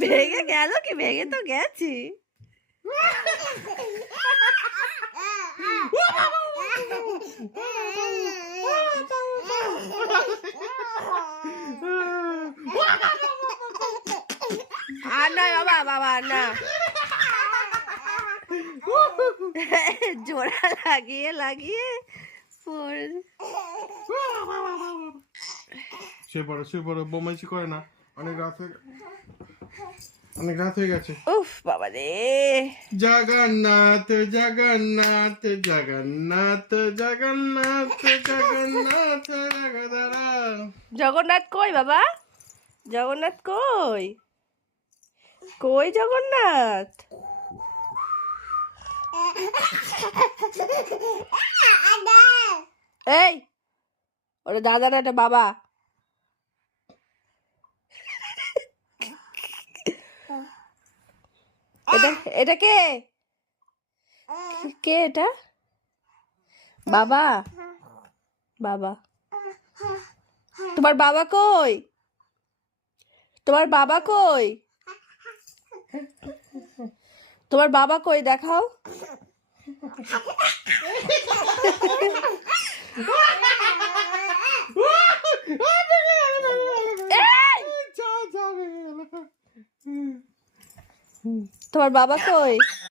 ভেঙে গেল কি? ভেঙে তো গেছি। আর নয় বাবা, বাবা না, জোড়া লাগিয়ে লাগিয়ে শুয়ে পড়ো বদমাইশি করে না, অনেক রাত হয়ে গেছে। উফ বাবা রে। জগন্নাথ জগন্নাথ জগন্নাথ জগন্নাথ জগন্নাথ জগদারা। জগন্নাথ কই বাবা? জগন্নাথ কই? কই জগন্নাথ? এই, ওটা দাদা না, এটা বাবা। এটা কে? কে এটা? বাবা? বাবা? তোমার বাবা কই? তোমার বাবা কই? তোমার বাবা কই দেখাও। তোমার বাবা কই?